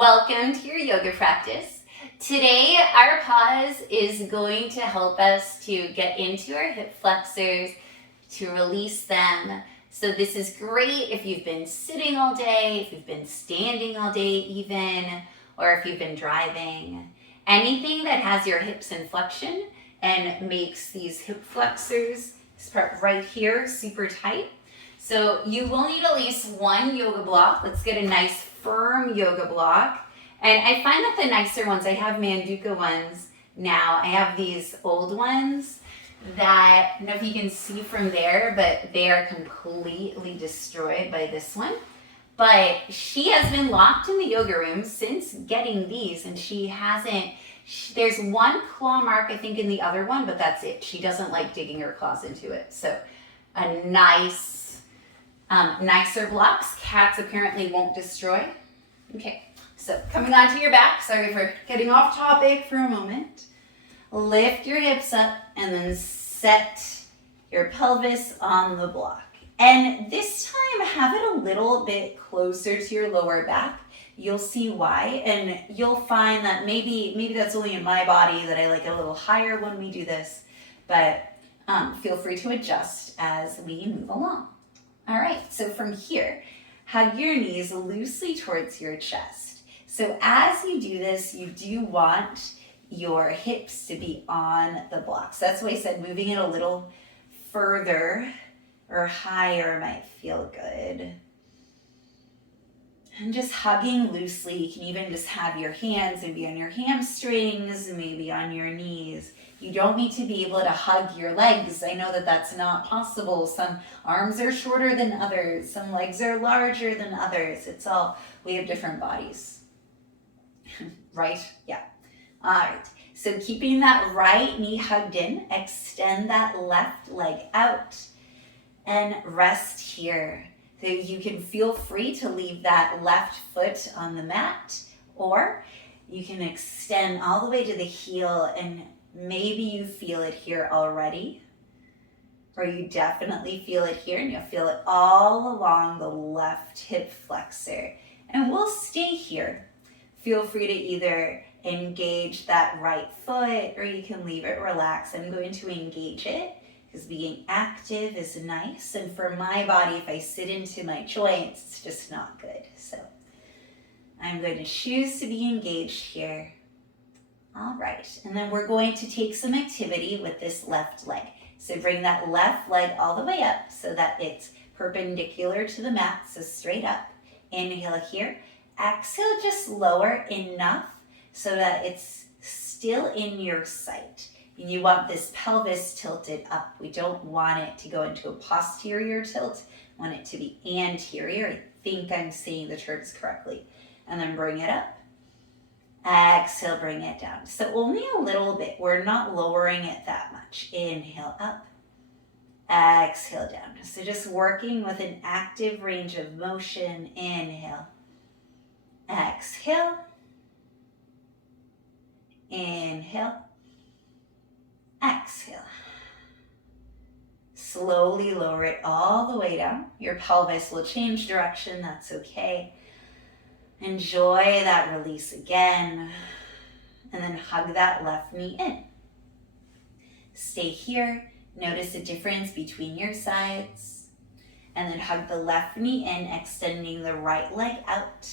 Welcome to your yoga practice. Today, our pause is going to help us to get into our hip flexors, to release them. So this is great if you've been sitting all day, if you've been standing all day even, or if you've been driving. Anything that has your hips in flexion and makes these hip flexors, this part right here, super tight. So you will need at least one yoga block. Let's get a nice firm yoga block. And I find that the nicer ones, I have Manduka ones now. I have these old ones that, I don't know if you can see from there, but they are completely destroyed by this one. But she has been locked in the yoga room since getting these, and she hasn't, there's one claw mark, I think, in the other one, but that's it. She doesn't like digging her claws into it. So a nicer blocks, cats apparently won't destroy. Okay, so coming onto your back, sorry for getting off topic for a moment. Lift your hips up and then set your pelvis on the block. And this time have it a little bit closer to your lower back. You'll see why, and you'll find that maybe that's only in my body that I like it a little higher when we do this, but feel free to adjust as we move along. All right, so from here, hug your knees loosely towards your chest. So as you do this, you do want your hips to be on the blocks. That's why I said moving it a little further or higher might feel good. And just hugging loosely. You can even just have your hands maybe on your hamstrings, maybe on your knees. You don't need to be able to hug your legs. I know that that's not possible. Some arms are shorter than others. Some legs are larger than others. It's all, we have different bodies. Right? Yeah. All right. So keeping that right knee hugged in, extend that left leg out and rest here. So you can feel free to leave that left foot on the mat, or you can extend all the way to the heel, and maybe you feel it here already, or you definitely feel it here, and you'll feel it all along the left hip flexor. And we'll stay here. Feel free to either engage that right foot, or you can leave it relaxed. I'm going to engage it, because being active is nice, and for my body, if I sit into my joints, it's just not good. So I'm going to choose to be engaged here. All right, and then we're going to take some activity with this left leg. So bring that left leg all the way up so that it's perpendicular to the mat, so straight up. Inhale here. Exhale, just lower enough so that it's still in your sight. You want this pelvis tilted up. We don't want it to go into a posterior tilt. We want it to be anterior. I think I'm saying the terms correctly. And then bring it up. Exhale, bring it down. So only a little bit. We're not lowering it that much. Inhale up. Exhale down. So just working with an active range of motion. Inhale. Exhale. Inhale. Exhale. Slowly lower it all the way down. Your pelvis will change direction, that's okay. Enjoy that release again. And then hug that left knee in. Stay here. Notice the difference between your sides. And then hug the left knee in, extending the right leg out.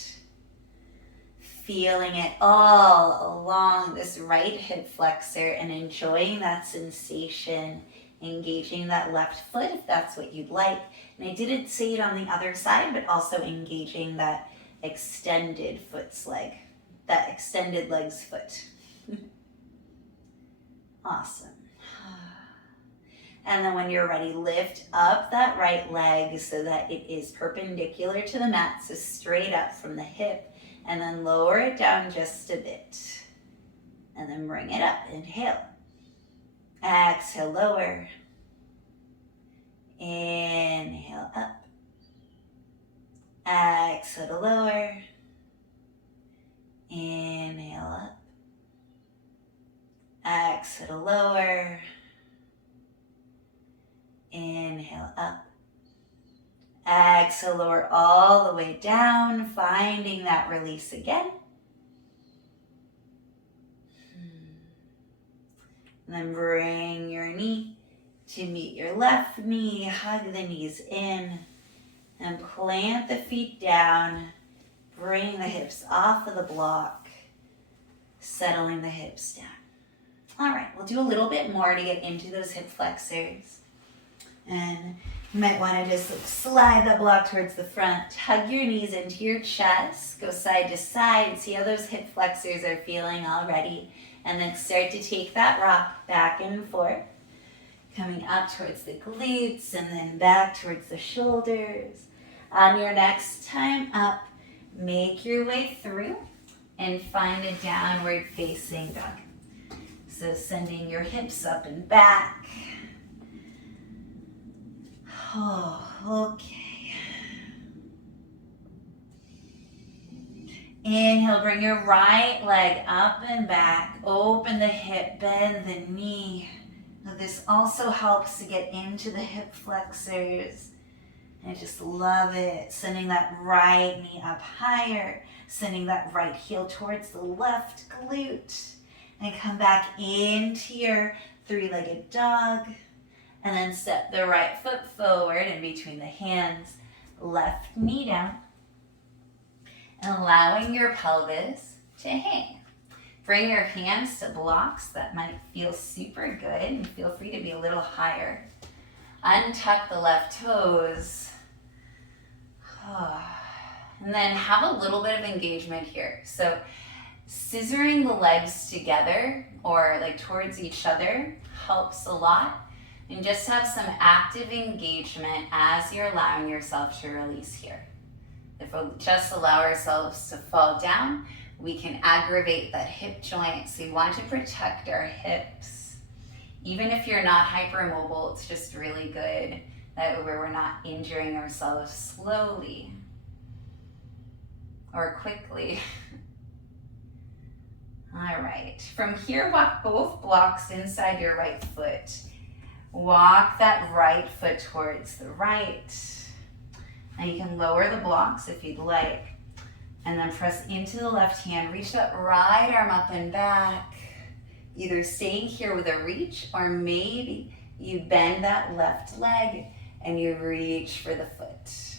Feeling it all along this right hip flexor and enjoying that sensation, engaging that left foot if that's what you'd like. And I didn't say it on the other side, but also engaging that extended foot's leg, that extended leg's foot. Awesome. And then when you're ready, lift up that right leg so that it is perpendicular to the mat, so straight up from the hip. And then lower it down just a bit. And then bring it up. Inhale. Exhale, lower. Inhale, up. Exhale to lower. Inhale, up. Exhale to lower. Inhale, up. Exhale, lower all the way down, finding that release again. And then bring your knee to meet your left knee. Hug the knees in and plant the feet down. Bring the hips off of the block, settling the hips down. All right, we'll do a little bit more to get into those hip flexors. And you might want to just slide that block towards the front. Hug your knees into your chest. Go side to side. See how those hip flexors are feeling already. And then start to take that rock back and forth. Coming up towards the glutes and then back towards the shoulders. On your next time up, make your way through and find a downward facing dog. So sending your hips up and back. Oh, okay. Inhale, bring your right leg up and back. Open the hip, bend the knee. Now this also helps to get into the hip flexors. I just love it. Sending that right knee up higher. Sending that right heel towards the left glute. And come back into your three-legged dog. And then step the right foot forward in between the hands. Left knee down. And allowing your pelvis to hang. Bring your hands to blocks that might feel super good. And feel free to be a little higher. Untuck the left toes. And then have a little bit of engagement here. So scissoring the legs together or like towards each other helps a lot. And just have some active engagement as you're allowing yourself to release here. If we just allow ourselves to fall down, we can aggravate that hip joint. So you want to protect our hips. Even if you're not hypermobile, it's just really good that we're not injuring ourselves slowly or quickly. All right, from here, walk both blocks inside your right foot. Walk that right foot towards the right. Now you can lower the blocks if you'd like. And then press into the left hand. Reach that right arm up and back. Either staying here with a reach, or maybe you bend that left leg and you reach for the foot.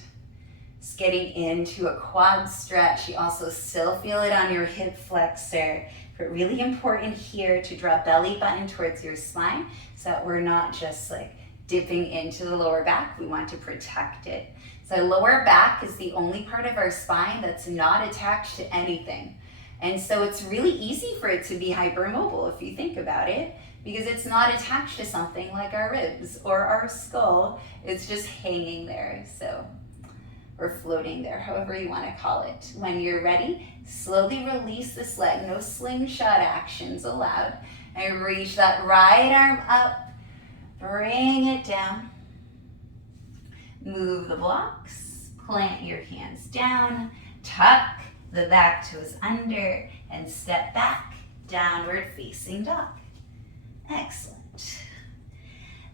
It's getting into a quad stretch. You also still feel it on your hip flexor. But really important here to draw belly button towards your spine so that we're not just like dipping into the lower back. We want to protect it. So lower back is the only part of our spine that's not attached to anything. And so it's really easy for it to be hypermobile if you think about it, because it's not attached to something like our ribs or our skull. It's just hanging there. So, or floating there, however you want to call it. When you're ready, slowly release this leg. No slingshot actions allowed. And reach that right arm up. Bring it down. Move the blocks. Plant your hands down. Tuck the back toes under. And step back. Downward facing dog. Excellent.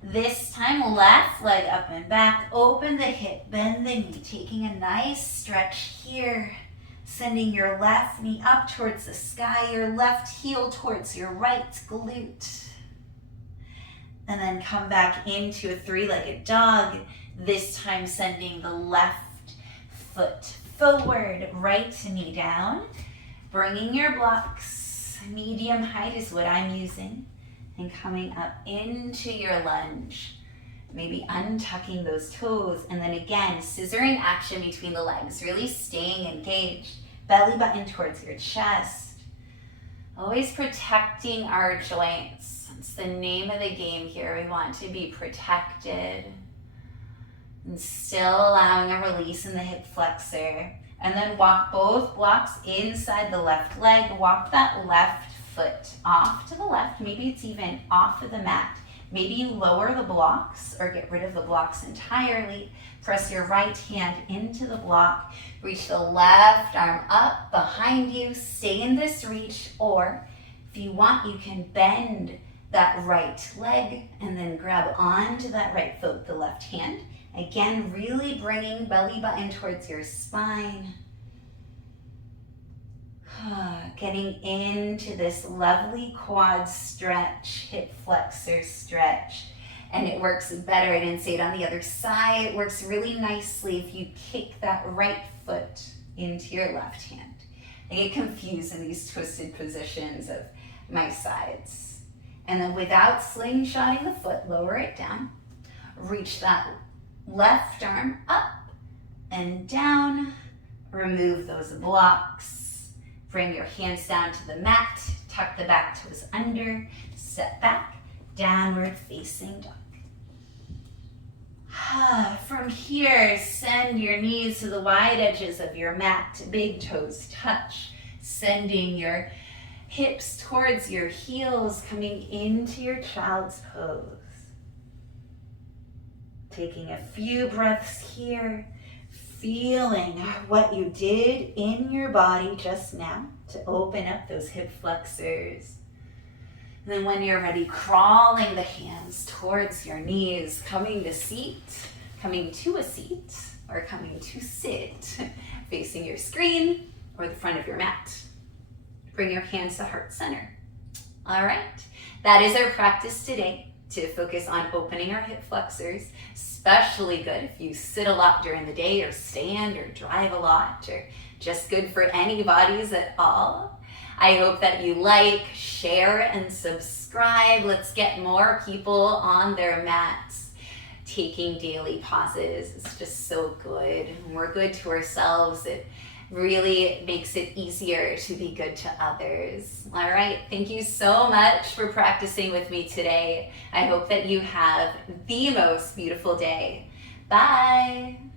This time, left leg up and back. Open the hip, bend the knee. Taking a nice stretch here. Sending your left knee up towards the sky. Your left heel towards your right glute. And then come back into a three-legged dog. This time sending the left foot forward, right knee down. Bringing your blocks. Medium height is what I'm using. And coming up into your lunge. Maybe untucking those toes. And then again, scissoring action between the legs. Really staying engaged. Belly button towards your chest. Always protecting our joints. It's the name of the game here. We want to be protected. And still allowing a release in the hip flexor. And then walk both blocks inside the left leg. Walk that left foot off to the left. Maybe it's even off of the mat. Maybe you lower the blocks or get rid of the blocks entirely. Press your right hand into the block. Reach the left arm up behind you. Stay in this reach, or if you want, you can bend that right leg and then grab onto that right foot with the left hand. Again, really bringing belly button towards your spine. Getting into this lovely quad stretch, hip flexor stretch. And it works better, I didn't say it on the other side, it works really nicely if you kick that right foot into your left hand. I get confused in these twisted positions of my sides. And then without slingshotting the foot, lower it down. Reach that left arm up and down. Remove those blocks. Bring your hands down to the mat. Tuck the back toes under. Step back. Downward facing dog. From here, send your knees to the wide edges of your mat. Big toes touch. Sending your hips towards your heels, coming into your child's pose. Taking a few breaths here, feeling what you did in your body just now to open up those hip flexors. And then when you're ready, crawling the hands towards your knees, coming to a seat, or coming to sit, facing your screen or the front of your mat. Bring your hands to heart center. All right, that is our practice today to focus on opening our hip flexors. Especially good if you sit a lot during the day or stand or drive a lot, or just good for any bodies at all. I hope that you like, share, and subscribe. Let's get more people on their mats taking daily pauses. It's just so good. When we're good to ourselves, it really makes it easier to be good to others. All right, thank you so much for practicing with me today. I hope that you have the most beautiful day. Bye.